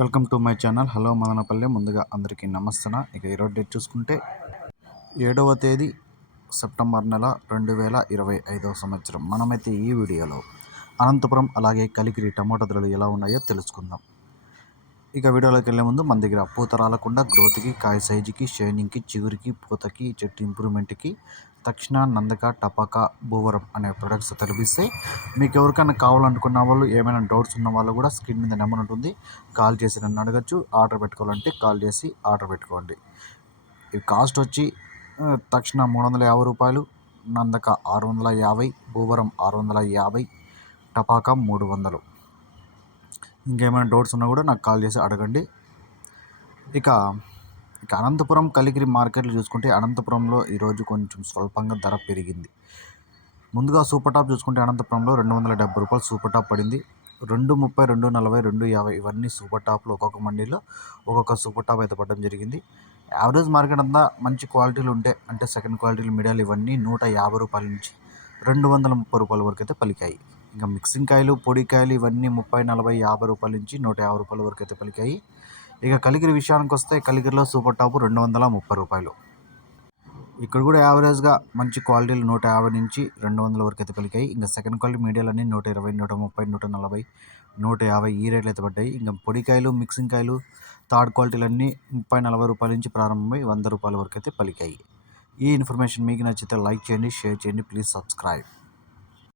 Welcome to my channel. Hello Madanapalle. ముందుగా అందరికీ నమస్తన? ఇక ఈరోజు డేట్ చూసుకుంటే ఏడవ తేదీ సెప్టెంబర్ నెల రెండు వేల ఇరవై ఐదవ సంవత్సరం. మనమైతే ఈ వీడియోలో అనంతపురం అలాగే కలికిరి టమాటా ధరలు ఎలా ఉన్నాయో తెలుసుకుందాం. ఇక వీడియోలోకి వెళ్ళే ముందు మన దగ్గర పూత రాలకుండా గ్రోత్కి కాయ సైజుకి షైనింగ్కి చిగురికి పూతకి చెట్టు ఇంప్రూవ్మెంట్కి తక్షణ నందక టపాకా భూవరం అనే ప్రొడక్ట్స్ తెలిపిస్తాయి మీకు ఎవరికైనా కావాలనుకున్న వాళ్ళు ఏమైనా డౌట్స్ ఉన్న వాళ్ళు కూడా స్క్రీన్ మీద నెంబర్ ఉంటుంది. కాల్ చేసి నన్ను అడగచ్చు. ఆర్డర్ పెట్టుకోవాలంటే కాల్ చేసి ఆర్డర్ పెట్టుకోండి. ఈ కాస్ట్ వచ్చి తక్షణ మూడు వందల యాభై రూపాయలు నందక ఆరు వందల యాభై భూవరం ఆరు వందల యాభై టపాకా మూడు వందలు. ఇంకేమైనా డౌట్స్ ఉన్నా కూడా నాకు కాల్ చేసి అడగండి. ఇక ఇక అనంతపురం కలిగిరి మార్కెట్లు చూసుకుంటే అనంతపురంలో ఈరోజు కొంచెం స్వల్పంగా ధర పెరిగింది. ముందుగా సూపర్ టాప్ చూసుకుంటే అనంతపురంలో రెండు వందల డెబ్బై రూపాయలు సూపర్ టాప్ పడింది. రెండు ముప్పై రెండు నలభై రెండు యాభై ఇవన్నీ సూపర్ టాప్లు ఒక్కొక్క మండీలో ఒక్కొక్క సూపర్ టాప్ అయితే పడడం జరిగింది. యావరేజ్ మార్కెట్ అంతా మంచి క్వాలిటీలు ఉంటే అంటే సెకండ్ క్వాలిటీలు మిడియాలు ఇవన్నీ నూట యాభై రూపాయల నుంచి రెండు వందల ముప్పై రూపాయల వరకు అయితే పలికాయి. ఇంకా మిక్సింగ్ కాయలు పొడి కాయలు ఇవన్నీ ముప్పై నలభై యాభై రూపాయల నుంచి నూట యాభై రూపాయల వరకు అయితే పలికాయి. ఇక కలిగిరి విషయానికి వస్తే కలిగిరిలో సూపర్ టాప్ రెండు వందల ముప్పై రూపాయలు. ఇక్కడ కూడా యావరేజ్గా మంచి క్వాలిటీలు నూట యాభై నుంచి రెండు వందల వరకు అయితే పలికాయి. ఇంకా సెకండ్ క్వాలిటీ మీడియాలన్నీ నూట ఇరవై నూట ముప్పై నూట నలభై నూట యాభై ఈ రేట్లు అయితే పడ్డాయి. ఇంకా పొడికాయలు మిక్సింగ్ కాయలు థర్డ్ క్వాలిటీలన్నీ ముప్పై నలభై రూపాయల నుంచి ప్రారంభమై వంద రూపాయల వరకు అయితే పలికాయి. ఈ ఇన్ఫర్మేషన్ మీకు నచ్చితే లైక్ చేయండి షేర్ చేయండి ప్లీజ్ సబ్స్క్రైబ్.